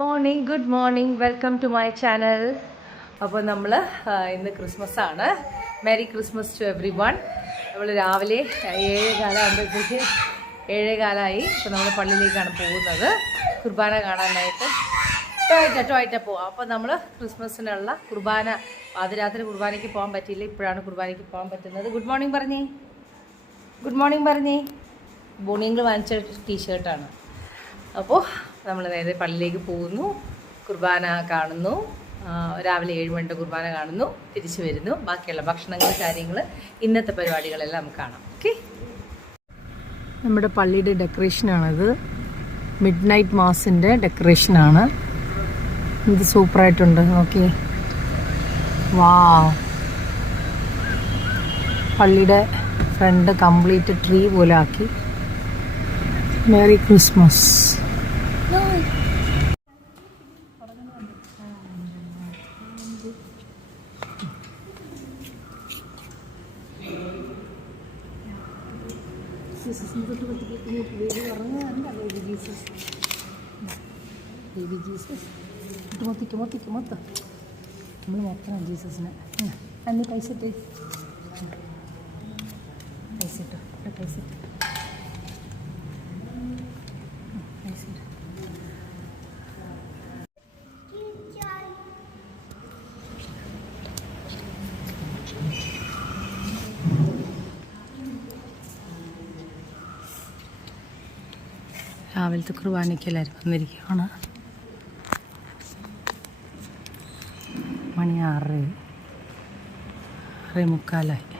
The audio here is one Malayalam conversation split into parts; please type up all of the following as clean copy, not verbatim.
Good morning welcome to my channel. അപ്പോൾ നമ്മൾ ഇന്ന് ക്രിസ്മസ് ആണ്. Merry Christmas to everyone. നമ്മൾ രാവിലെ 7:15 ആകുമ്പോഴത്തേക്ക് 7:15 ഇപ്പോൾ നമ്മൾ പള്ളിയിലേക്കാണ് പോകുന്നത് കുർബാന കാണാനായിട്ട്. ടോയ്റ്റ പോവാം. അപ്പോൾ നമ്മൾ ക്രിസ്മസിനുള്ള കുർബാന പാതിരാത്രി കുർബാനയ്ക്ക് പോകാൻ പറ്റിയില്ല, ഇപ്പോഴാണ് കുർബാനയ്ക്ക് പോകാൻ പറ്റുന്നത്. ഗുഡ് മോർണിംഗ് പറഞ്ഞേ. ബോണിങ്ങൾ വാങ്ങിച്ച ടീഷർട്ടാണ്. അപ്പോൾ നമ്മൾ നേരെ പള്ളിയിലേക്ക് പോകുന്നു, കുർബാന കാണുന്നു. രാവിലെ 7 മണിയുടെ കുർബാന കാണുന്നു, തിരിച്ചു വരുന്നു. ബാക്കിയുള്ള ഭക്ഷണങ്ങൾ, കാര്യങ്ങൾ, ഇന്നത്തെ പരിപാടികളെല്ലാം നമുക്ക് കാണാം. ഓക്കെ. നമ്മുടെ പള്ളിയുടെ ഡെക്കറേഷനാണിത്. Mid night മാസിൻ്റെ ഡെക്കറേഷനാണ്. ഇത് സൂപ്പറായിട്ടുണ്ട്, നോക്കി. വാവ്. പള്ളിയുടെ ഫ്രണ്ട് കംപ്ലീറ്റ് ട്രീ പോലെ ആക്കി. Merry Christmas. മൊത്തം നമ്മൾ മൊത്തം ജീസസിന് അന്ന് പൈസ ഇട്ട് രാവിലത്തെ കുർബാനയ്ക്ക് എല്ലാവരും വന്നിരിക്കുകയാണ്. മണി 6:45.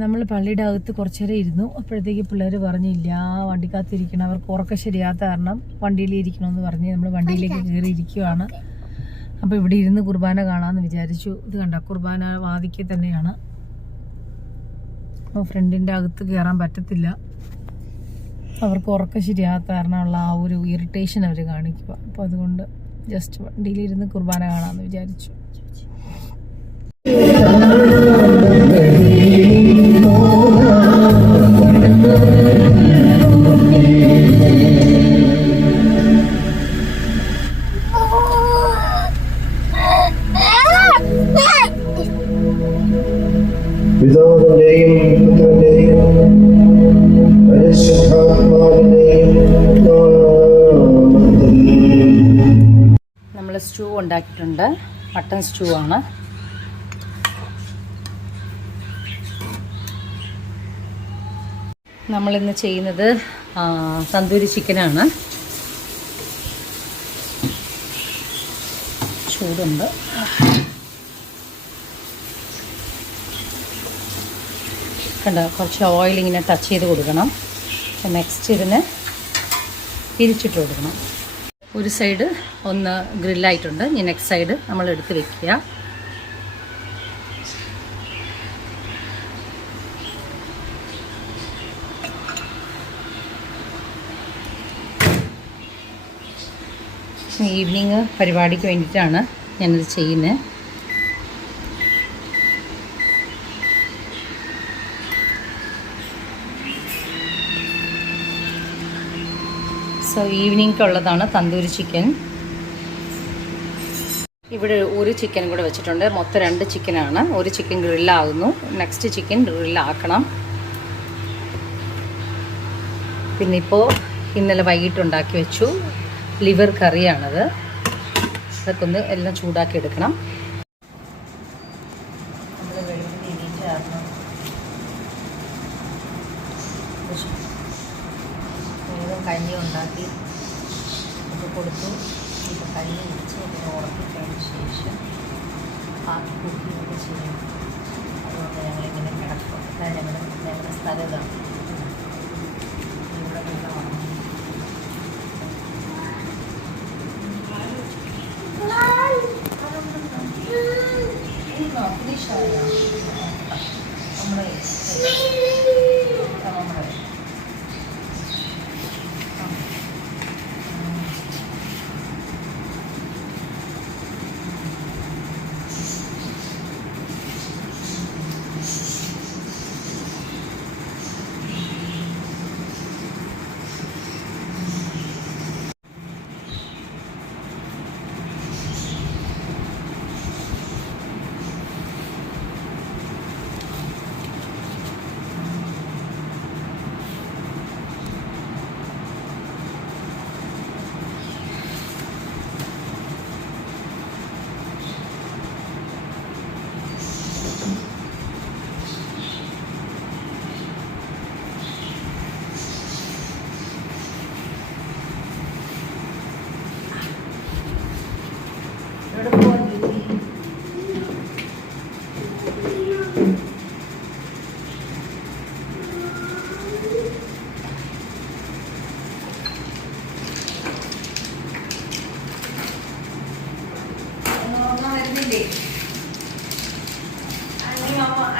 നമ്മൾ പള്ളിയുടെ അകത്ത് കുറച്ച് നേരം ഇരുന്നു. അപ്പോഴത്തേക്ക് പിള്ളേർ പറഞ്ഞില്ല, വണ്ടിക്കകത്തിരിക്കണം, അവർക്ക് ഉറക്കം ശരിയാത്ത കാരണം വണ്ടിയിൽ ഇരിക്കണമെന്ന് പറഞ്ഞ് നമ്മൾ വണ്ടിയിലേക്ക് കയറിയിരിക്കുകയാണ്. അപ്പോൾ ഇവിടെ ഇരുന്ന് കുർബാന കാണാമെന്ന് വിചാരിച്ചു. ഇത് കണ്ട, കുർബാന വാതിക്കെ തന്നെയാണ്. അപ്പോൾ ഫ്രണ്ടിൻ്റെ അകത്ത് കയറാൻ പറ്റത്തില്ല, അവർക്ക് ഉറക്കം ശരിയാത്ത കാരണമുള്ള ആ ഒരു ഇറിറ്റേഷൻ അവർ കാണിക്കുക. അപ്പോൾ അതുകൊണ്ട് ജസ്റ്റ് വണ്ടിയിലിരുന്ന് കുർബാന കാണാമെന്ന് വിചാരിച്ചു. നമ്മൾ സ്റ്റൂ ഉണ്ടാക്കിയിട്ടുണ്ട്. മട്ടൺ സ്റ്റൂ ആണ്. നമ്മളിന്ന് ചെയ്യുന്നത് തന്തൂരി ചിക്കനാണ്. ചൂടുണ്ട്. കണ്ടോ, കുറച്ച് ഓയിൽ ഇങ്ങനെ ടച്ച് ചെയ്ത് കൊടുക്കണം. നെക്സ്റ്റ് ഇതിന് തിരിച്ചിട്ട് കൊടുക്കണം. ഒരു സൈഡ് ഒന്ന് ഗ്രില്ലായിട്ടുണ്ട്. ഇനി നെക്സ്റ്റ് സൈഡ് നമ്മൾ എടുത്ത് വെക്കുക. ഈവനിങ് പരിപാടിക്ക് വേണ്ടിയിട്ടാണ് ഞാനിത് ചെയ്യുന്നത്. സോ ഈവനിങ്ങുള്ളതാണ് തന്തൂരി ചിക്കൻ. ഇവിടെ ഒരു ചിക്കൻ കൂടെ വെച്ചിട്ടുണ്ട്. മൊത്തം 2 ചിക്കനാണ്. ഒരു ചിക്കൻ ഗ്രില്ലാകുന്നു, നെക്സ്റ്റ് ചിക്കൻ ഗ്രില്ലാക്കണം. പിന്നെ ഇപ്പോൾ ഇന്നലെ വൈകിട്ടുണ്ടാക്കി വെച്ചു ലിവർ കറിയാണത്. അതൊക്കെ ഒന്ന് എല്ലാം ചൂടാക്കി എടുക്കണം. കഞ്ഞി ഉണ്ടാക്കി ഒക്കെ കൊടുത്തു. ഇപ്പോൾ കഞ്ഞി വെച്ച് ഇതിനെ ഉറപ്പിക്കതിന് ശേഷം ബാക്കി കുക്കിങ്ങൊക്കെ ചെയ്യും. അതുകൊണ്ട് ഞങ്ങളിങ്ങനെ കിടക്കും. ഞങ്ങളുടെ സ്ഥലം ഇതാണ്. ഇവിടെ വെള്ളമാണ്. നമ്മുടെ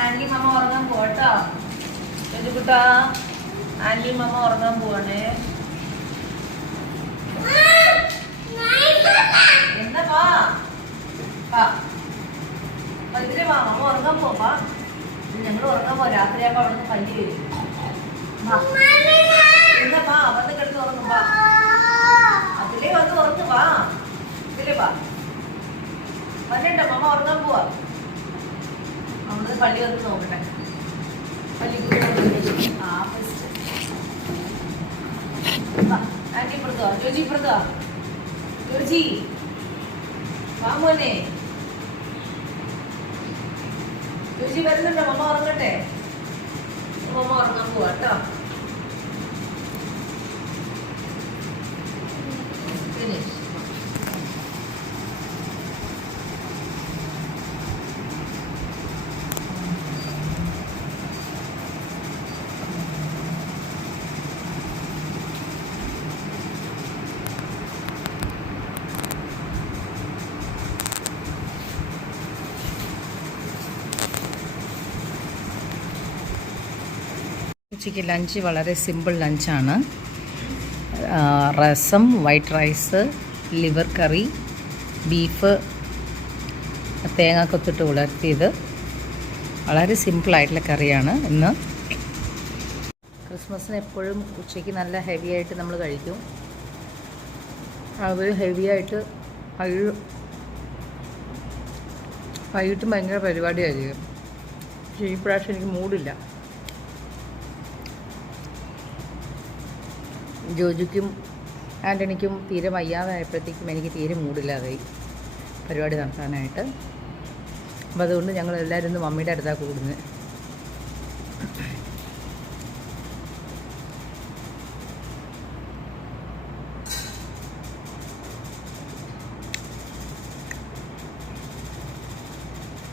ആൻറ്റി മമ്മ ഉറങ്ങാൻ പോട്ടോ. കുട്ടാ ആൻറ്റി മമ്മ ഉറങ്ങാൻ പോവാണേ. എന്താ വാ ഇതിലെ വാ, മമ്മ ഉറങ്ങാൻ പോവാ. ഞങ്ങൾ ഉറങ്ങാൻ പോവാ. രാത്രിയാകുമ്പോ അവിടെ നിന്ന് പല്ലി വരും. എന്താ വാ, വന്ന് കിടന്ന് ഉറങ്ങും. വാ അതിലേ വന്ന് ഉറങ്ങു. വാ ഇതിലേ വാ. വരണ്ട, മമ്മ ഉറങ്ങാൻ പോവാ. അവിടുന്ന് പള്ളി വന്ന് നോക്കട്ടെ. പള്ളി ആന്റി ഇപ്പുറത്തോ, ജോജി ഇപ്പുറത്തോ. ജോജി വാ മോനെ. ജോജി വരുന്നുണ്ടോ? മമ്മ ഉറങ്ങട്ടെ. മമ്മ ഉറങ്ങാൻ പോവാ കേട്ടോ. ഫിനിഷ്. ഉച്ചയ്ക്ക് ലഞ്ച് വളരെ സിമ്പിൾ ലഞ്ചാണ്. രസം, വൈറ്റ് റൈസ്, ലിവർ കറി, ബീഫ് തേങ്ങ കൊത്തിട്ട് ഉലർത്തിയത്. വളരെ സിമ്പിളായിട്ടുള്ള കറിയാണ് ഇന്ന്. ക്രിസ്മസിന് എപ്പോഴും ഉച്ചയ്ക്ക് നല്ല ഹെവി ആയിട്ട് നമ്മൾ കഴിക്കും. അത് ഹെവി ആയിട്ട് വൈകിട്ടും ഭയങ്കര പരിപാടിയായിരിക്കും. പക്ഷേ ഈ പ്രാവശ്യം എനിക്ക് മൂഡില്ല. ജോജിക്കും ആൻ്റണിക്കും തീരെ വയ്യാതായപ്പോഴത്തേക്കും എനിക്ക് തീരെ മൂഡില്ലാതായി പരിപാടി നടത്താനായിട്ട്. അപ്പം അതുകൊണ്ട് ഞങ്ങൾ എല്ലാവരും ഇന്ന് മമ്മിയുടെ അടുത്താണ് കൂടുന്നത്.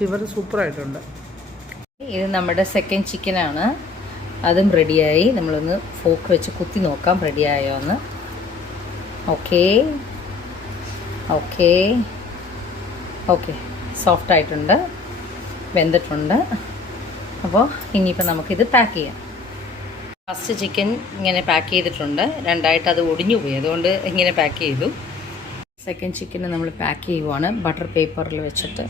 ലിവർ സൂപ്പറായിട്ടുണ്ട്. ഇത് നമ്മുടെ സെക്കൻഡ് ചിക്കനാണ്. അതും റെഡിയായി. നമ്മളൊന്ന് ഫോക്ക് വെച്ച് കുത്തി നോക്കാം റെഡിയായോ എന്ന്. ഓക്കേ ഓക്കേ ഓക്കെ, സോഫ്റ്റായിട്ടുണ്ട്, വെന്തിട്ടുണ്ട്. അപ്പോൾ ഇനിയിപ്പോൾ നമുക്കിത് പാക്ക് ചെയ്യാം. ഫസ്റ്റ് ചിക്കൻ ഇങ്ങനെ പാക്ക് ചെയ്തിട്ടുണ്ട്. രണ്ടായിട്ട് അത് ഒടിഞ്ഞു പോയി, അതുകൊണ്ട് ഇങ്ങനെ പാക്ക് ചെയ്തു. സെക്കൻഡ് ചിക്കന് നമ്മൾ പാക്ക് ചെയ്യുവാണ്. ബട്ടർ പേപ്പറിൽ വെച്ചിട്ട്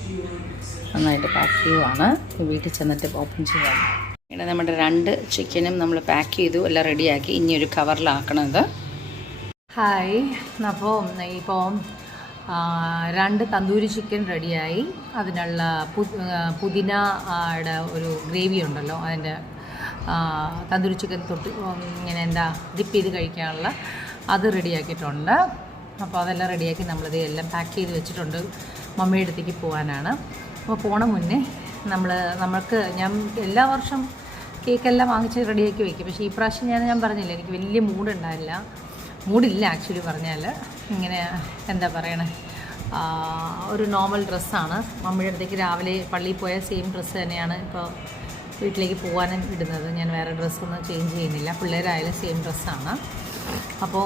നന്നായിട്ട് പാക്ക് ചെയ്യുവാണ്. വീട്ടിൽ ചെന്നിട്ട് ഓപ്പൺ ചെയ്യാം. ഇങ്ങനെ നമ്മുടെ 2 ചിക്കനും നമ്മൾ പാക്ക് ചെയ്തു, എല്ലാം റെഡിയാക്കി. ഇനി ഒരു കവറിലാക്കണത്. ഹായ്, അപ്പോൾ ഇപ്പോൾ 2 തന്തൂരി ചിക്കൻ റെഡിയായി. അതിനുള്ള പുതിനയുടെ ഒരു ഗ്രേവി ഉണ്ടല്ലോ, അതിൻ്റെ തന്തൂരി ചിക്കൻ തൊട്ട് ഇങ്ങനെ ഡിപ്പ് ചെയ്ത് കഴിക്കാനുള്ള അത് റെഡിയാക്കിയിട്ടുണ്ട്. അപ്പോൾ അതെല്ലാം റെഡിയാക്കി നമ്മളിത് എല്ലാം പാക്ക് ചെയ്ത് വെച്ചിട്ടുണ്ട്. മമ്മിയുടെ അടുത്തേക്ക് പോകാനാണ്. അപ്പോൾ പോണ മുന്നേ ഞാൻ എല്ലാ വർഷം കേക്കെല്ലാം വാങ്ങിച്ച് റെഡിയാക്കി വയ്ക്കും. പക്ഷേ ഈ പ്രാവശ്യം ഞാൻ പറഞ്ഞില്ല, എനിക്ക് വലിയ മൂഡില്ല ആക്ച്വലി പറഞ്ഞാൽ. ഇങ്ങനെ എന്താ പറയണേ, ഒരു നോർമൽ ഡ്രസ്സാണ്. മമ്മിയുടെ അടുത്തേക്ക് രാവിലെ പള്ളിയിൽ പോയ സെയിം ഡ്രസ്സ് തന്നെയാണ് ഇപ്പോൾ വീട്ടിലേക്ക് പോകാനും ഇടുന്നത്. ഞാൻ വേറെ ഡ്രസ്സൊന്നും ചേഞ്ച് ചെയ്യുന്നില്ല. പിള്ളേരായാലും സെയിം ഡ്രസ്സാണ്. അപ്പോൾ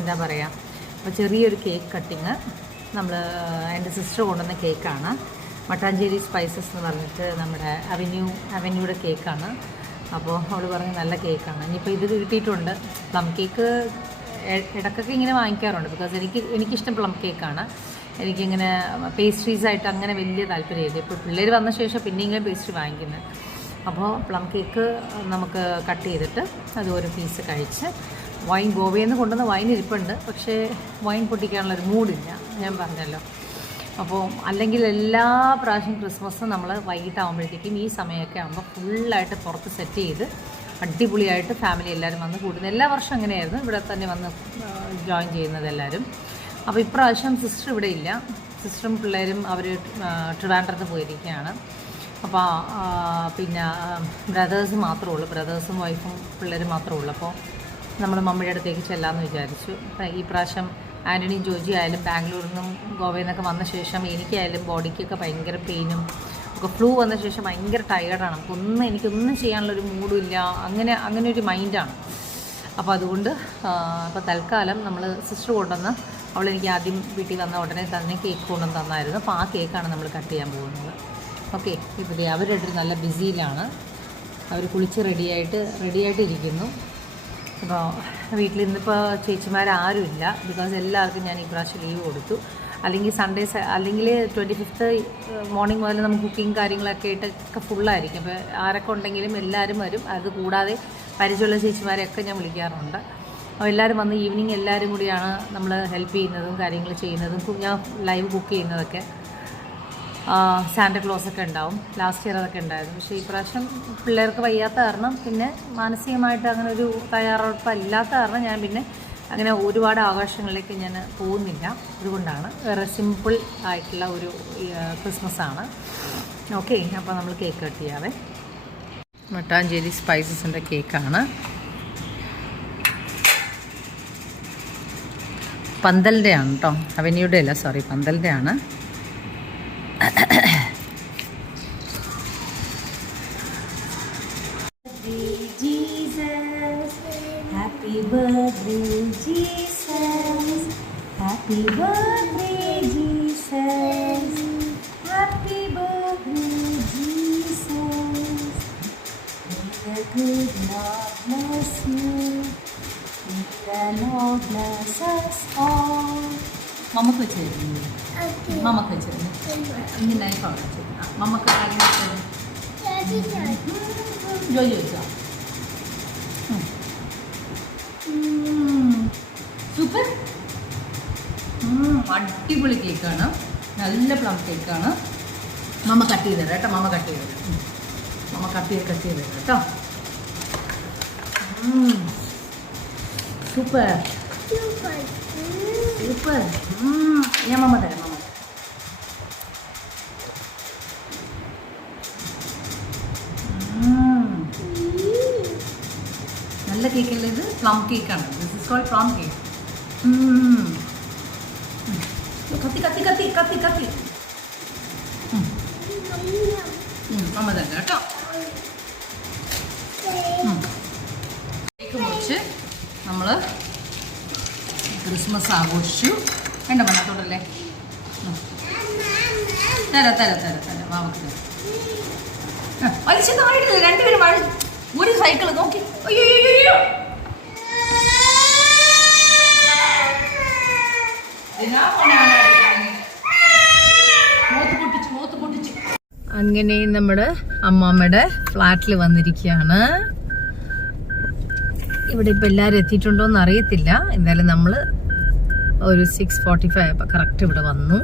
എന്താ പറയുക, അപ്പോൾ ചെറിയൊരു കേക്ക് കട്ടിങ് എൻ്റെ സിസ്റ്റർ കൊണ്ടുവന്ന കേക്കാണ്. മട്ടാഞ്ചേരി സ്പൈസസ് എന്ന് പറഞ്ഞിട്ട് നമ്മുടെ അവന്യൂയുടെ കേക്കാണ്. അപ്പോൾ അവൾ പറഞ്ഞ് നല്ല കേക്കാണ്. ഇനിയിപ്പോൾ ഇത് കിട്ടിയിട്ടുണ്ട്. പ്ലം കേക്ക് ഇടയ്ക്കൊക്കെ ഇങ്ങനെ വാങ്ങിക്കാറുണ്ട്. ബിക്കോസ് എനിക്കിഷ്ടം പ്ലം കേക്കാണ്. എനിക്കിങ്ങനെ പേസ്ട്രീസായിട്ട് അങ്ങനെ വലിയ താല്പര്യമില്ല. ഇപ്പോൾ പിള്ളേർ വന്ന ശേഷം പിന്നെ ഇങ്ങനെ പേസ്ട്രി വാങ്ങിക്കുന്നത്. അപ്പോൾ പ്ലം കേക്ക് നമുക്ക് കട്ട് ചെയ്തിട്ട് അത് ഒരു പീസ് കഴിച്ച്, വൈൻ ഗോവയിൽ നിന്ന് കൊണ്ടുവന്ന വൈൻ ഇരിപ്പുണ്ട്. പക്ഷേ വൈൻ പൊട്ടിക്കാനുള്ളൊരു മൂഡില്ല, ഞാൻ പറഞ്ഞല്ലോ. അപ്പോൾ അല്ലെങ്കിൽ എല്ലാ പ്രാവശ്യം ക്രിസ്മസ് നമ്മൾ വൈകിട്ടാകുമ്പോഴത്തേക്കും ഈ സമയമൊക്കെ ആകുമ്പോൾ ഫുള്ളായിട്ട് പുറത്ത് സെറ്റ് ചെയ്ത് അടിപൊളിയായിട്ട് ഫാമിലി എല്ലാവരും വന്ന് കൂടുന്നത്. എല്ലാ വർഷവും അങ്ങനെയായിരുന്നു, ഇവിടെ തന്നെ വന്ന് ജോയിൻ ചെയ്യുന്നത് എല്ലാവരും. അപ്പോൾ ഇപ്രാവശ്യം സിസ്റ്റർ ഇവിടെ ഇല്ല. സിസ്റ്ററും പിള്ളേരും അവർ ട്രിവാൻഡ്രത്ത് പോയിരിക്കുകയാണ്. അപ്പോൾ പിന്നെ ബ്രദേഴ്സ് മാത്രമേ ഉള്ളൂ, ബ്രദേഴ്സും വൈഫും പിള്ളേരും മാത്രമേ ഉള്ളൂ. അപ്പോൾ നമ്മൾ മമ്മിയുടെ അടുത്തേക്ക് ചെല്ലാമെന്ന് വിചാരിച്ചു. ഈ പ്രാവശ്യം ആൻ്റണി ജോജി ആയാലും ബാംഗ്ലൂരിൽ നിന്നും ഗോവയിൽ നിന്നൊക്കെ വന്ന ശേഷം എനിക്കായാലും ബോഡിക്കൊക്കെ ഭയങ്കര പെയിനും ഒക്കെ, ഫ്ലൂ വന്ന ശേഷം ഭയങ്കര ടയേർഡാണ്. എനിക്കൊന്നും ചെയ്യാനുള്ളൊരു മൂഡും ഇല്ല, അങ്ങനെ ഒരു മൈൻഡാണ്. അപ്പോൾ അതുകൊണ്ട് അപ്പോൾ തൽക്കാലം നമ്മൾ സിസ്റ്റർ കൊണ്ടുവന്ന്, അവളെനിക്ക് ആദ്യം വീട്ടിൽ വന്ന ഉടനെ തന്നെ കേക്ക് കൊണ്ടുവന്ന് തന്നായിരുന്നു. അപ്പോൾ ആ കേക്കാണ് നമ്മൾ കട്ട് ചെയ്യാൻ പോകുന്നത്. ഓക്കെ. ഇപ്പോൾ അവരുടെ നല്ല ബിസിയിലാണ്. അവർ കുളിച്ച് റെഡിയായിട്ട് ഇരിക്കുന്നു. അപ്പോൾ വീട്ടിൽ ഇന്നിപ്പോൾ ചേച്ചിമാരാരും ഇല്ല. ബിക്കോസ് എല്ലാവർക്കും ഞാൻ ഇപ്രാവശ്യം ലീവ് കൊടുത്തു. അല്ലെങ്കിൽ സൺഡേസ് അല്ലെങ്കിൽ 25th മോർണിംഗ് മുതൽ നമുക്ക് കുക്കിങ് കാര്യങ്ങളൊക്കെ ആയിട്ടൊക്കെ ഫുള്ളായിരിക്കും. അപ്പോൾ ആരൊക്കെ ഉണ്ടെങ്കിലും എല്ലാവരും വരും. അത് കൂടാതെ പരിചയമുള്ള ചേച്ചിമാരെയൊക്കെ ഞാൻ വിളിക്കാറുണ്ട്. അപ്പോൾ എല്ലാവരും വന്ന് ഈവനിങ് എല്ലാവരും കൂടിയാണ് നമ്മൾ ഹെൽപ്പ് ചെയ്യുന്നതും കാര്യങ്ങൾ ചെയ്യുന്നതും. ഞാൻ ലൈവ് കുക്ക് ചെയ്യുന്നതൊക്കെ. സാന്റാക്ലോസൊക്കെ ഉണ്ടാവും. ലാസ്റ്റ് ഇയർ അതൊക്കെ ഉണ്ടായിരുന്നു. പക്ഷേ ഈ പ്രാവശ്യം പിള്ളേർക്ക് വയ്യാത്ത കാരണം, പിന്നെ മാനസികമായിട്ട് അങ്ങനെ ഒരു തയ്യാറെടുപ്പല്ലാത്ത കാരണം ഞാൻ പിന്നെ അങ്ങനെ ഒരുപാട് ആഘോഷങ്ങളിലേക്ക് ഞാൻ പോകുന്നില്ല. അതുകൊണ്ടാണ്. വേറെ സിമ്പിൾ ആയിട്ടുള്ള ഒരു ക്രിസ്മസാണ്. ഓക്കെ. അപ്പോൾ നമ്മൾ കേക്ക് കട്ട് ചെയ്യാവേ. മട്ടാഞ്ചേരി സ്പൈസസിൻ്റെ കേക്കാണ്. പന്തലിൻ്റെ ആണ് കേട്ടോ, അവന്യൂടെ അല്ല, സോറി, പന്തലിൻ്റെ ആണ്. Happy birthday, Jesus. Happy birthday, Jesus. Happy birthday, Jesus. May the good Lord bless you. May the Lord bless us all. Mama വെച്ചിരുന്നു. മമ്മക്ക് വെച്ചിരുന്നു. ഇങ്ങനെ മമ്മക്ക് കാര്യം ജോലി വെച്ചോ. സൂപ്പർ. അടിപൊളി കേക്കാണ്. നല്ല പ്ലം കേക്കാണ്. മമ്മ കട്ട് ചെയ്ത് തരാം കേട്ടോ. മമ്മ കട്ട് ചെയ്ത് തരാം കേട്ടോ. Super super. ഞാൻ മമ്മ തരാം. നല്ല കേക്കല്ലേ ഇത്? പ്ലം കേക്കാണ്. This is called plum cake. കത്തി അമ്മ തന്നെ കേട്ടോ. കേക്ക് മുറിച്ച് നമ്മൾ ക്രിസ്മസ് ആഘോഷിച്ചു. വേണ്ട മണ്ണത്തോടല്ലേ? തരാം മാമക്ക് വലിച്ചു താഴെ. രണ്ടുപേരും ഒരു സൈക്കിള് നോക്കി. അയ്യോ അങ്ങനെ നമ്മുടെ അമ്മാമ്മയുടെ ഫ്ലാറ്റിൽ വന്നിരിക്കുകയാണ്. ഇവിടെ ഇപ്പം എല്ലാവരും എത്തിയിട്ടുണ്ടോയെന്ന് അറിയത്തില്ല. എന്തായാലും നമ്മൾ ഒരു 6:45 ആയപ്പോൾ കറക്റ്റ് ഇവിടെ വന്നു.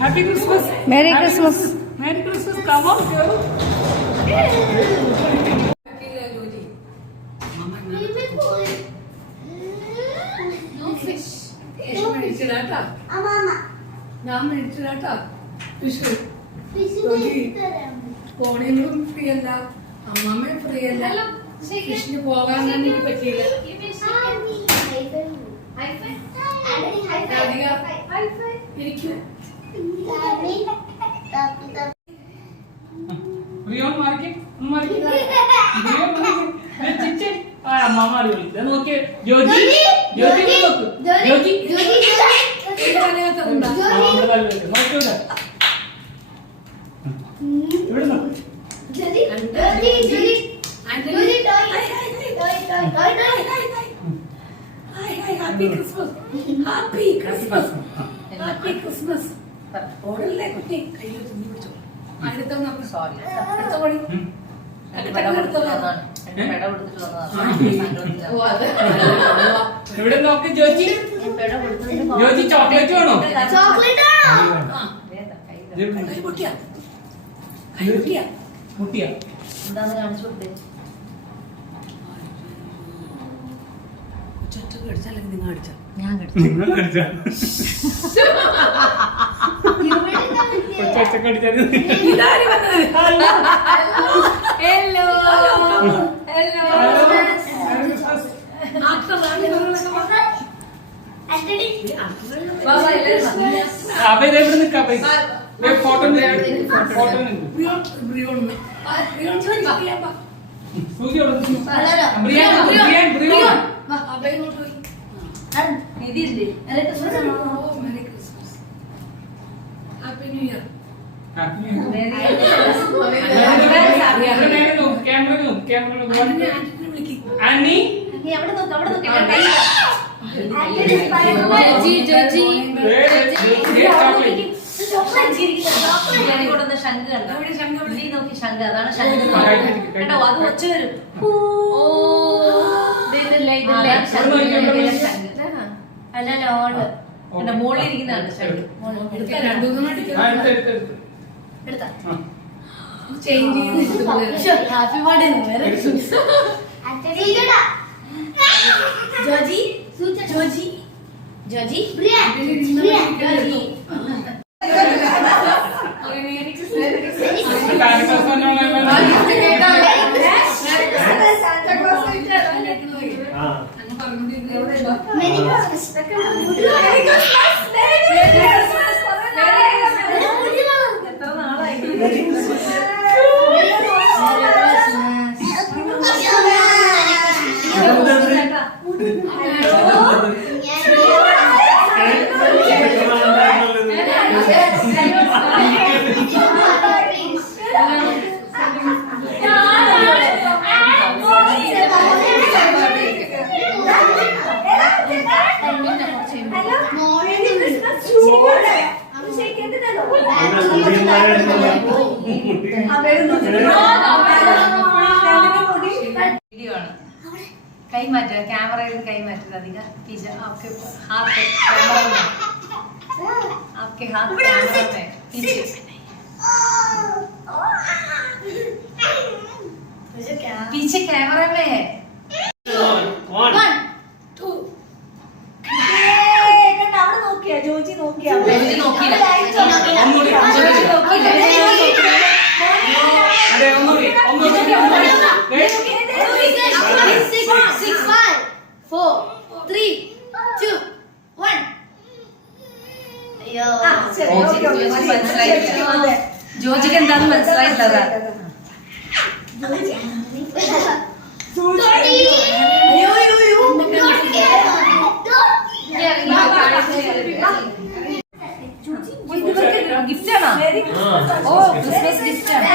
Happy Christmas. Merry Christmas. Merry Christmas. Come on, girl. No fish. Fish മേടിച്ചിടാട്ടാ. ഞാൻ മേടിച്ചിടാട്ടാ. ഫിഷ്. പോണിലും ഫ്രീ അല്ല, അമ്മാമ്മയും ഫ്രീ അല്ല. ഫിഷിന് പോകാൻ എനിക്ക് പറ്റിയില്ല. ഇരിക്കൂ. നോക്കിയേ Jyoti happy Christmas. Happy Christmas. Happy Christmas. ഓടല്ലേ കുട്ടി? കയ്യിൽ തുന്നി പിടിച്ചോ. അടുത്ത സോറി അടുത്ത പണി ഇവിടെ നോക്ക് ജ്യോതി. ജ്യോതി ചോക്ലേറ്റ് വേണോ? മുട്ടിയാ എന്താന്ന് കാണിച്ചു കൊടുത്തേ. കടിച്ചാലെങ്കിൽ നിങ്ങൾ അടിച്ച ഞാൻ ഹലോ അപ്പൊ ഇതെവിടെ നിൽക്കാം photo photo happy new year. Aunty ശംഖ് കണ്ടോ? നോക്കി ശംഖ്, അതാണ് ശംഖ് കേട്ടോ. അത് ഒച്ച വരും. അല്ല ലോണ് എന്റെ മുകളിലിരിക്കുന്നതാണ് ശംഖ്. എടുത്താ ചേഞ്ച് ചെയ്ത് ഹാപ്പി ബർത്ത്ഡേ. ജോജി ജോജി ജോജി എത്ര നാളായി വീഡിയോ ആണ്. കൈമാറ്റുക, ക്യാമറയിൽ കൈമാറ്റുക. അധികം आपके हाथ पे कैमरा में, आपके हाथ कैमरा में पीछे. पीछे कैमरा में है. 1 2 അവിടെ നോക്കിയാ ജോജി നോക്കിയാ ജോജി നോക്കിയില്ല. ജോജി നോക്കിയില്ല. 6 5 4 3 2 1. അയ്യോ ജോജിക്ക് എന്താന്ന് മനസ്സിലായില്ല. ഗിഫ്റ്റ് ആണോ? ഓ ക്രിസ്മസ് ഗിഫ്റ്റ് ആണ്.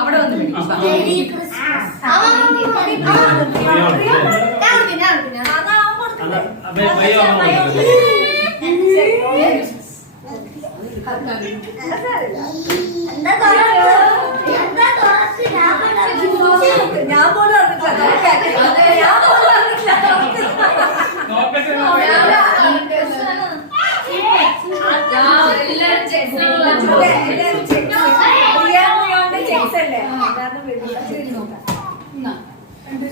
അവിടെ വന്ന് ഞാൻ പോലും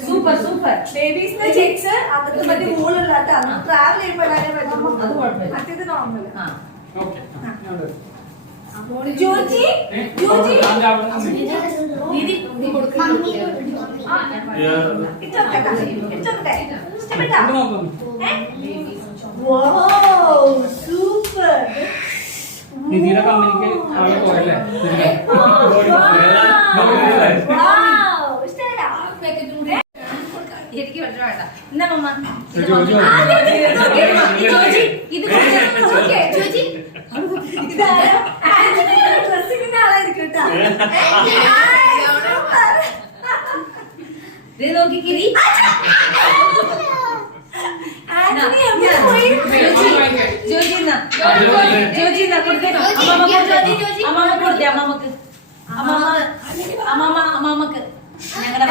സൂപ്പർ സൂപ്പർ. ബേബീസിന്റെ ചെക്സ് അകത്ത് മറ്റേ മൂളുള്ള ട്രാവൽ ചെയ്യുമ്പോഴാണ് പറ്റുള്ളൂ. അത് കുഴപ്പമില്ല, മറ്റേത് നോർമൽ. ജോജി ജോജി സൂപ്പർ. നിധിയുടെ കമ്പനിക്ക് ആള് പോയല്ലേ? എനിക്ക് വേണ്ട എന്നാ മമ്മ ഇത് നോക്കിക്കിരി ജോജി കൊടുത്തേ അമ്മാമ്മക്ക് അമ്മാമ്മക്ക് ഞങ്ങളുടെ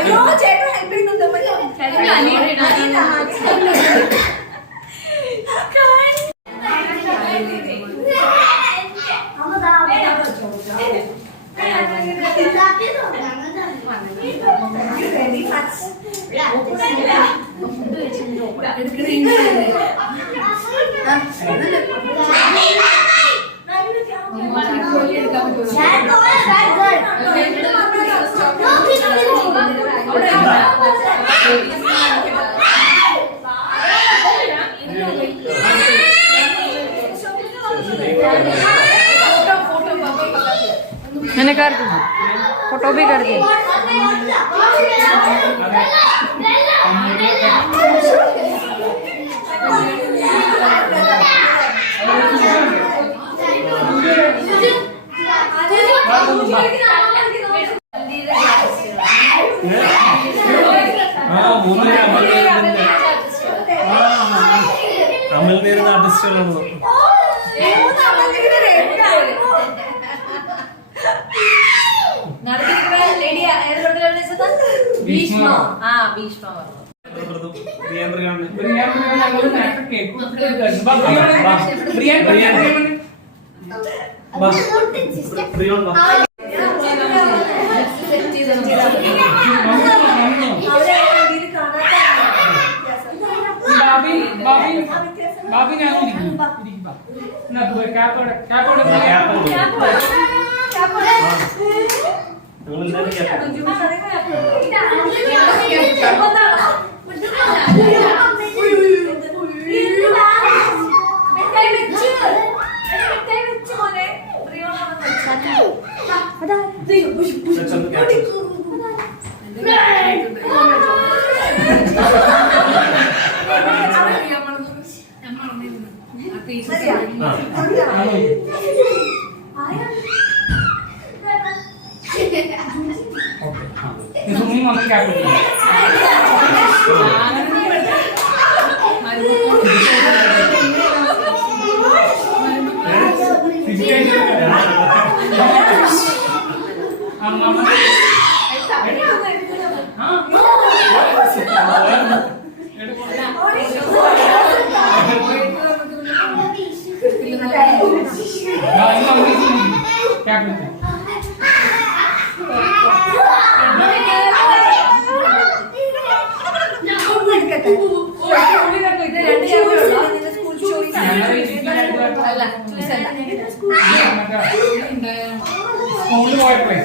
അയ്യോ ചേട്ടൻ ഹെൽപ്പ് ചെയ്യുന്നുണ്ടോ? मैंने कर दी फोटो भी कर दी അമൽനീരിന് ആർട്ടിസ്റ്റുകളാണ് ഭീഷ്മ ആ ഭീഷ്മ ബാബി ഞാൻ സ്വിമ്മിങ് വന്ന് ക്യാപ്പ് സ്കൂളിൽ പോയപ്പോഴേ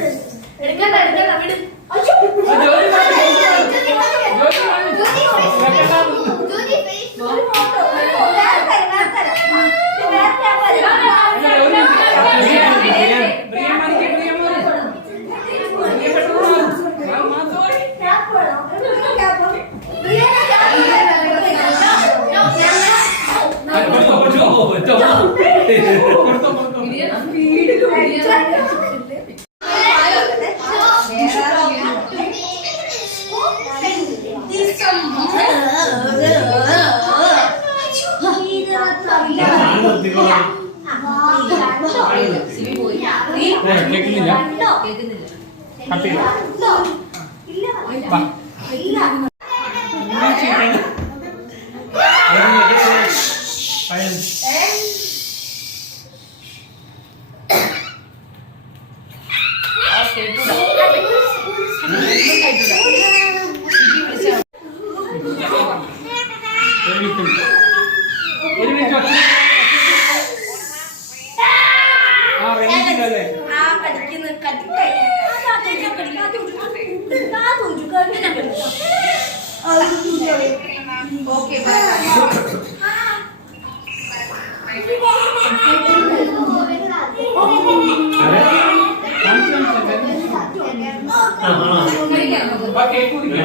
കേൾക്കുന്നില്ല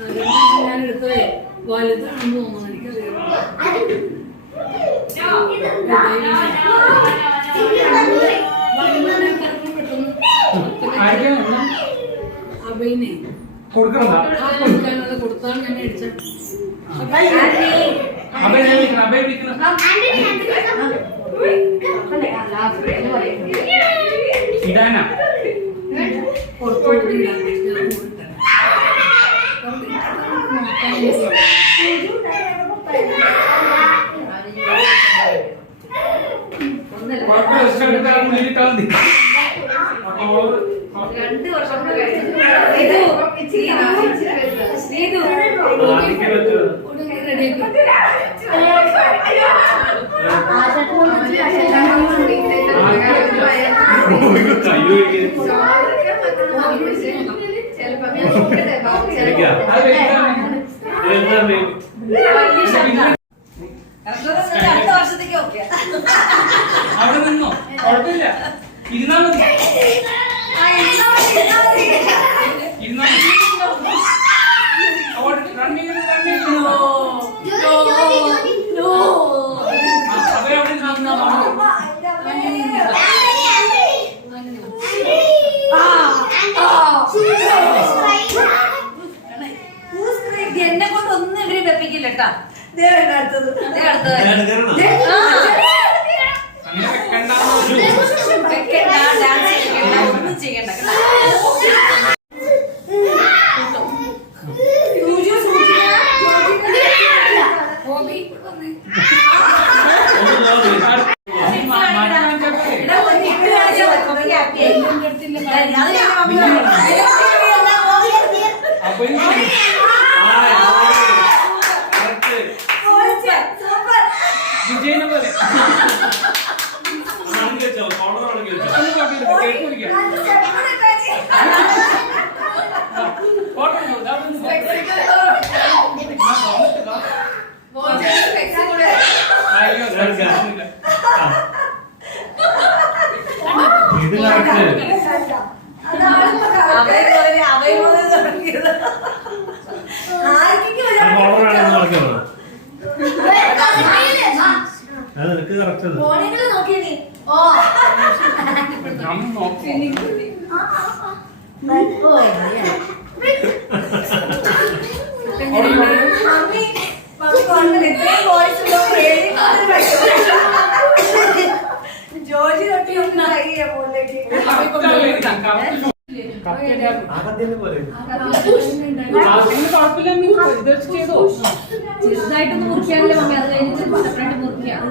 ഒരു മിനിറ്റ് ഞാനെടുത്തത് വലുതാണെന്ന് തോന്നുന്നു അബൈനെ കൊടുക്കണം കൊടുത്താണ് ഞാൻ അടിച്ചത് ഇടാനാ കൊടുത്താൽ മതി. അപ്പൊ അവള് 2 വർഷം കൂടെ കഴിഞ്ഞു. ആദ്യമൊക്കെ വെച്ചത്. അടുത്ത വർഷത്തേക്ക് ഓക്കെ. അവിടെ നിന്നോ കുഴപ്പമില്ല, ഇരുന്നാ മതി. എന്നെ കൊണ്ട് ഒന്നും ഇവര് വെപ്പിക്കില്ല കേട്ടാ. അടുത്തത് ഒന്നും ചെയ്യണ്ട. വിജയനെ പോലെ ജോജി തൊട്ടി ഒന്ന് അറിയ പോലേക്ക് ചെറുതായിട്ടൊന്ന് മുറിക്കാനല്ലേ മമ്മി, അത് കഴിഞ്ഞിട്ട് separate മുറിക്കാം.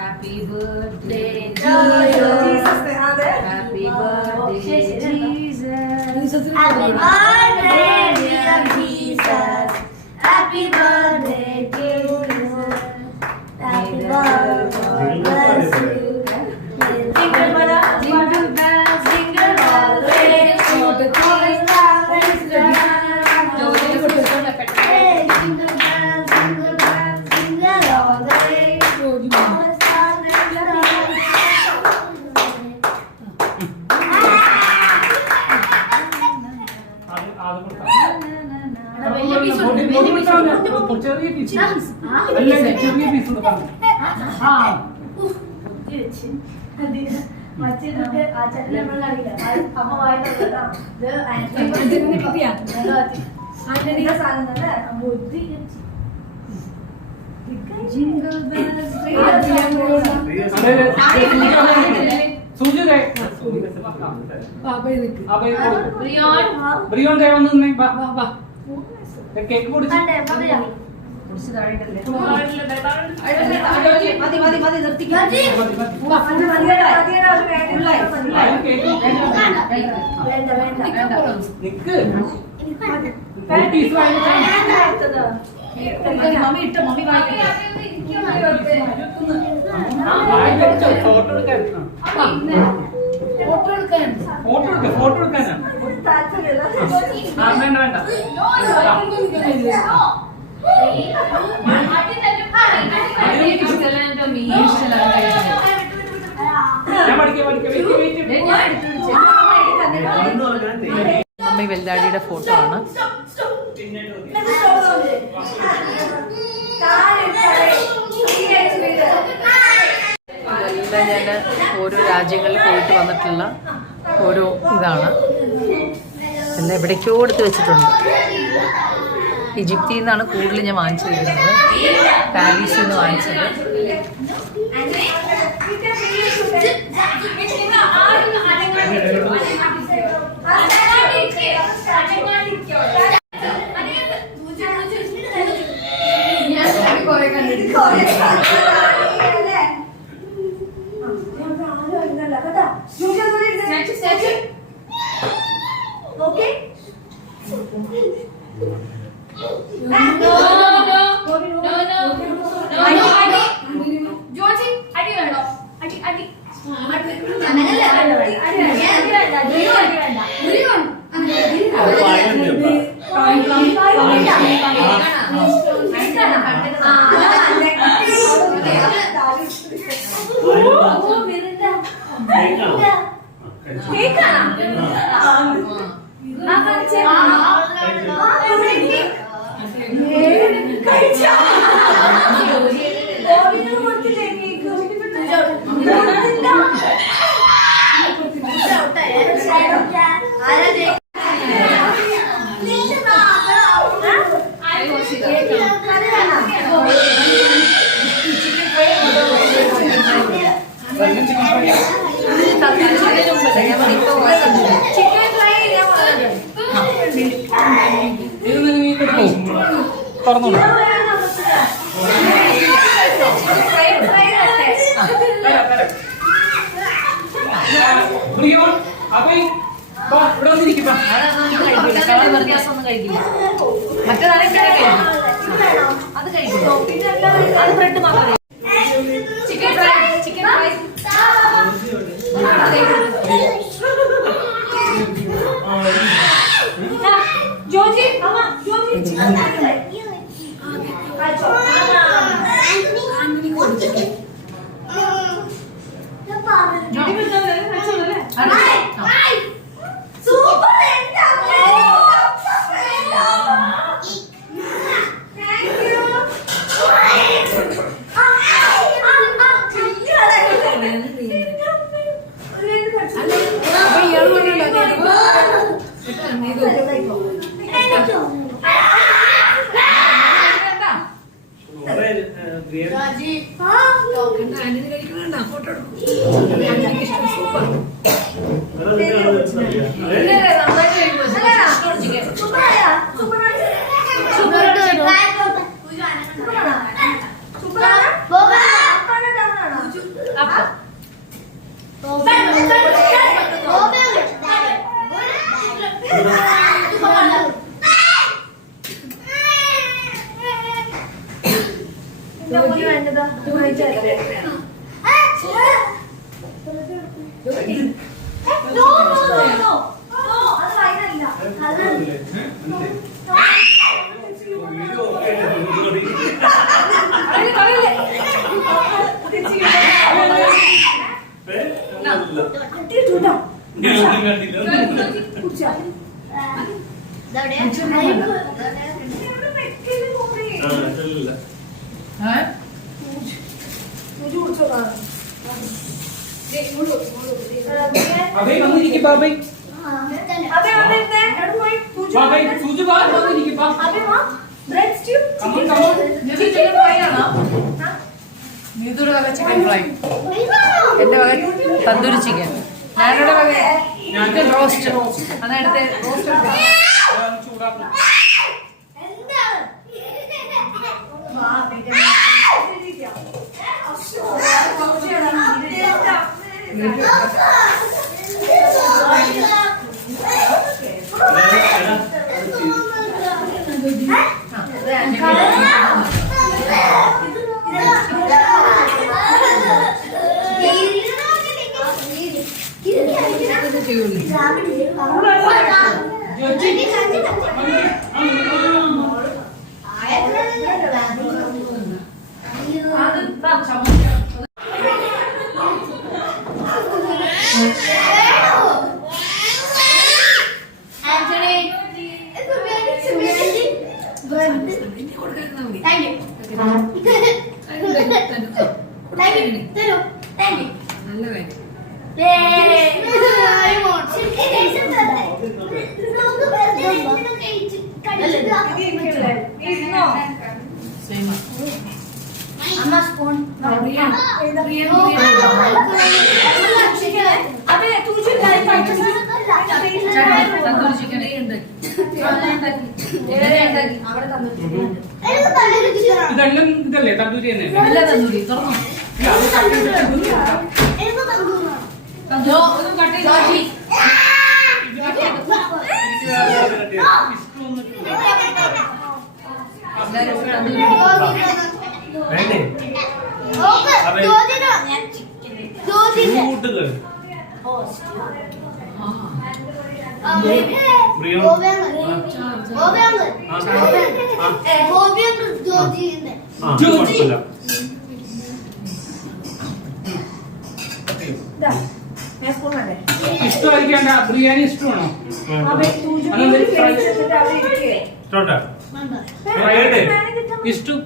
Happy birthday to you. Happy birthday, Jesus. Happy birthday, dear Jesus. Happy birthday to you. Happy birthday, bless you. Jingle bells, jingle bells, jingle all the way. Oh, the joy is there. Jingle bells, jingle bells, jingle all the way. ചെറിയ പീസ് അല്ല, ചെറിയ പീസ് മറ്റേ ആ ചട്ടി നമ്മൾ കാണില്ല, അമ്മ വായിട്ടാ സാധനം ബുദ്ധി ബ്രിയോൺ ദേവന്ന് കേക്ക് പൊടിച്ചു മമ്മി ഇട്ടോ, മമ്മി വായിക്കട്ടെ. ഫോട്ടോ എടുക്കാനാണ്. വേണ്ട വേണ്ട, ഞാൻ മമ്മി വെൽദാടിയുടെ ഫോട്ടോ ആണ്. ഇതെല്ലാം ഞാൻ ഓരോ രാജ്യങ്ങളിൽ പോയിട്ട് വന്നിട്ടുള്ള ഓരോ ഇതാണ്. എല്ലാം എവിടേക്കോ എടുത്ത് വെച്ചിട്ടുണ്ട്. ഈജിപ്തിൽ നിന്നാണ് കൂടുതൽ ഞാൻ വാങ്ങിച്ചിരിക്കുന്നത്, പാരീസിൽ നിന്ന് വാങ്ങിച്ചത്. ജോജി അടി വേണോ? അടി അടി തുറന്നോളൂ. ബ്രിയോൺ, അഭയ്, വാ, ഇവിടെ വന്നിരിക്ക്, വാ. ഒന്നും കഴിക്കില്ല. മറ്റേതാണെങ്കിൽ കഴിക്കും. അത് കഴിക്കില്ല. അത് ബ്രെഡ് മാത്രമേ. Chicken fry, chicken fry. Joji അമ്മ ജോജി അഭയ് വന്നിരിക്കും, ബാബയ്. ബാബയ്, സൂജു, വാ, വന്നിരിക്കും, വാ. Come on, come on. Chicken fry ആണോ? നീതുടെ വക ചിക്കൻ ഫ്രൈ, എന്റെ വക തന്തൂരി ചിക്കൻ, ഞാനുടെ വക ചിക്കൻ റോസ്റ്റ്. അതെടുത്ത് റോസ്റ്റ് ചൂടാക്കും. അമ്മ സ്പൂൺ തന്തൂരി ചിക്കൻ ഇതെല്ലാം ഇതല്ലേ തന്തൂരി തന്നെ എല്ലാ തന്തൂരി തുറന്നു ഇഷ്ടമായിരിക്കണ്ട ബിരിയാണി ഇഷ്ടമാണോ ഇഷ്ടം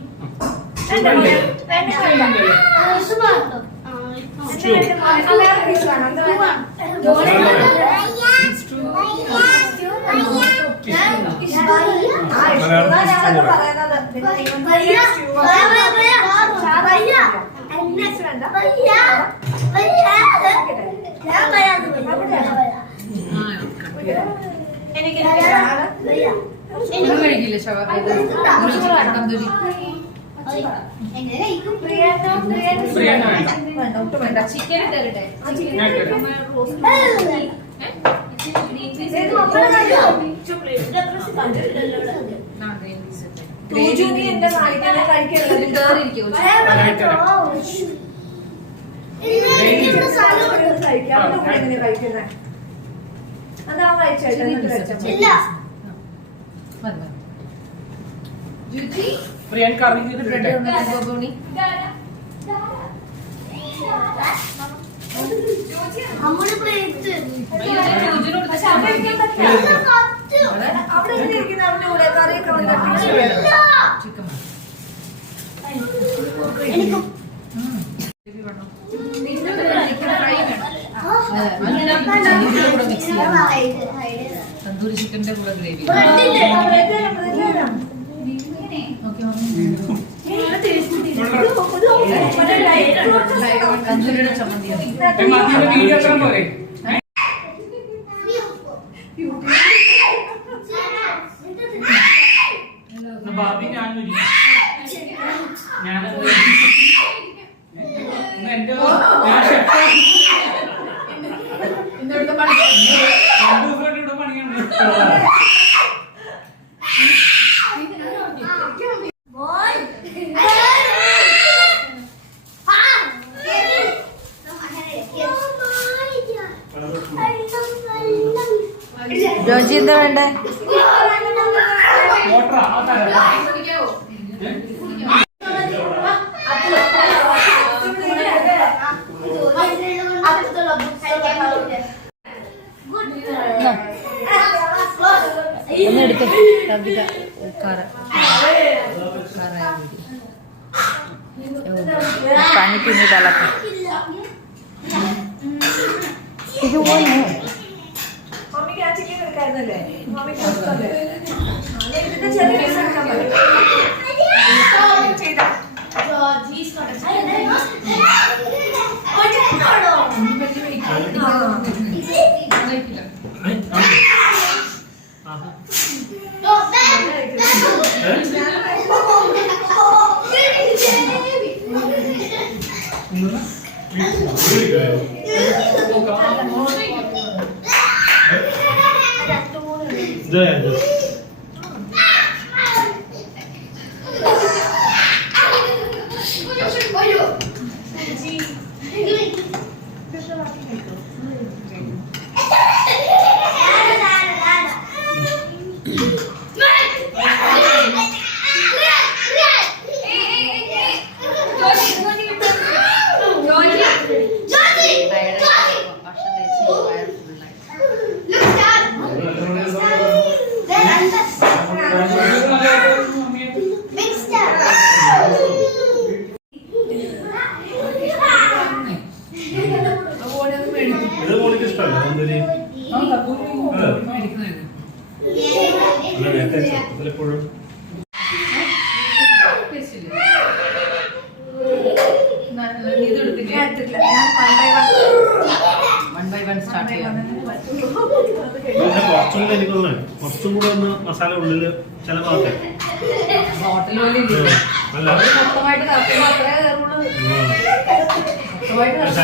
കഴിക്കില്ല ഷവാബ് തന്തൂരി ബിരിയാണി വേണ്ട ഒട്ടും വേണ്ട ചിക്കൻ തരട്ടെ ഞാൻ തരാം. ബിരിയാണി കറി ചെയ്തിട്ട് നമ്മുടെ പ്ലേറ്റ് അവിടെ ഇരിക്കുന്ന അവന്റെ കൂടെ കറിയൊക്കെ ചിക്കൻ തന്തൂരി ചിക്കന്റെ കൂടെ ഗ്രേവി തന്തൂരിയുടെ ചമ്മന്തിയാണ് വീഡിയോ എത്ര പോരെ ബാബി ഞാൻ എന്റെ ഞാൻ ഷെഫ് ഇന്നത്തെ പണി ഇവിടെ പണിയാണ് ജോജി എന്താ വേണ്ടേ മോട്ടറാ ആ തരാം ഒന്ന് എടുത്തു കവിത പണി പിന്നീട് അളക്കും ഇത് പോണോ മമ്മിക്ക് ആ ചിക്കൻ എടുക്കായിരുന്നല്ലേ മമ്മിക്ക് ഇഷ്ടമല്ലേ ഇതിന്റെ ചെറിയ പീസ് എടുക്കാൻ പറ്റും ചെയ്താ ഇത് എടുത്തില്ലേ? ഞാൻ എടുത്തിട്ടില്ല. ഞാൻ One by one start ചെയ്യാം. കുറച്ചും കൂടെ എനിക്ക് തോന്നുന്നു കുറച്ചും കൂടെ ഒന്ന് മസാല ഉള്ളില് ചില ഭാഗത്തെ ഹോട്ടൽ പോലെ ഇല്ലേ? അല്ല മൊത്തമായിട്ട് കറക്കുമ്പോൾ അത്രേ കയറുള്ളൂ. മൊത്തമായിട്ട് കറക്കും.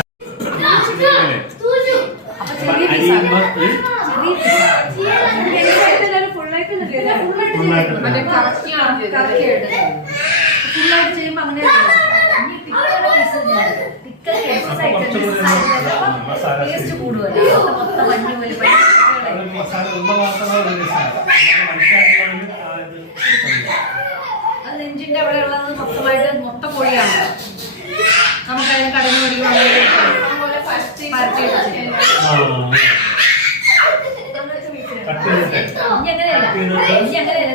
അപ്പൊ ചെറിയ അരിയുമ്പോ ഫുള്ളായിട്ട് മറ്റേ കറക്കിയാണ് ഫുള്ളായിട്ട് ചെയ്യുമ്പോ അങ്ങനെ ടേസ്റ്റ് കൂടുതൽ മൊത്തം മഞ്ഞ പോലെ മസാല ഉള്ള മാത്രമേ മനസ്സിലാക്കി അത് നെഞ്ചിന്റെ അവിടെ ഉള്ളത് മൊത്തമായിട്ട് മൊത്തം പൊടിയാണ്. നമുക്കതിന് കടന്നു പിടിക്കുമ്പോൾ ഇനി അങ്ങനെയല്ല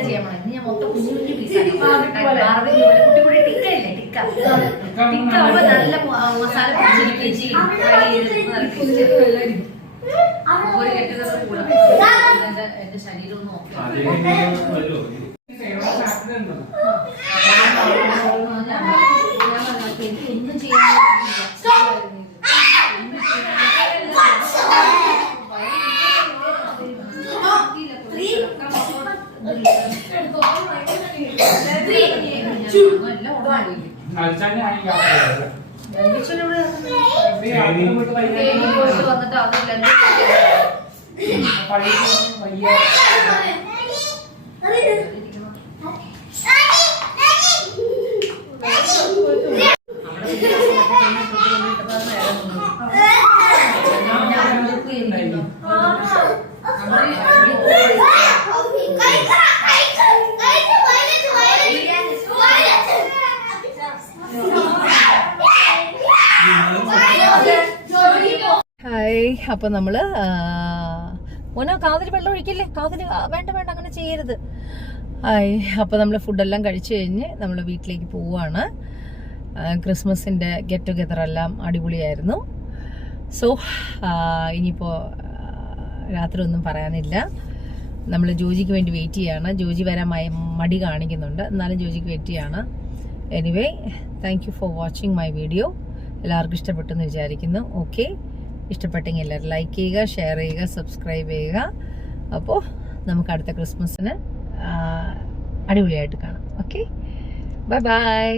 ചെയ്യാൻ പോണേ. ഇനി ഞാൻ മൊത്തം കുഞ്ഞു കുഞ്ഞു പീസാക്കി കുട്ടി കുട്ടി ടിക്ക ഇല്ലേ? ടിക്ക ആവുമ്പോ നല്ല മസാല ഒരു കെട്ടുന്നത് കൂടെ എന്റെ ശരീരം ഒന്ന് നോക്കാം. എനിക്ക് ഒന്നും ചെയ്യാൻ വന്നിട്ട് അതില്ല ഹായ്. അപ്പോൾ നമ്മൾ മോനെ കാതിൽ വെള്ളം ഒഴിക്കില്ലേ? കാതിൽ വേണ്ട വേണ്ട അങ്ങനെ ചെയ്യരുത്. ഹായ്. അപ്പോൾ നമ്മൾ ഫുഡെല്ലാം കഴിച്ചു കഴിഞ്ഞ് നമ്മൾ വീട്ടിലേക്ക് പോവുകയാണ്. ക്രിസ്മസിൻ്റെ ഗെറ്റ് ടുഗെദർ എല്ലാം അടിപൊളിയായിരുന്നു. സോ ഇനിയിപ്പോൾ രാത്രി ഒന്നും പറയാനില്ല. നമ്മൾ ജോജിക്ക് വേണ്ടി വെയിറ്റ് ചെയ്യാണ്. ജോജി വരാൻ മടി കാണിക്കുന്നുണ്ട്, എന്നാലും ജോജിക്ക് വെയിറ്റ് ചെയ്യാണ്. Anyway, thank you for watching my video. എല്ലാവർക്കും ഇഷ്ടപ്പെട്ടെന്ന് വിചാരിക്കുന്നു. ഓക്കെ, ഇഷ്ടപ്പെട്ടെങ്കിൽ എല്ലാവരും ലൈക്ക് ചെയ്യുക, ഷെയർ ചെയ്യുക, സബ്സ്ക്രൈബ് ചെയ്യുക. അപ്പോൾ നമുക്ക് അടുത്ത ക്രിസ്മസിന് അടിപൊളിയായിട്ട് കാണാം. Okay, bye bye.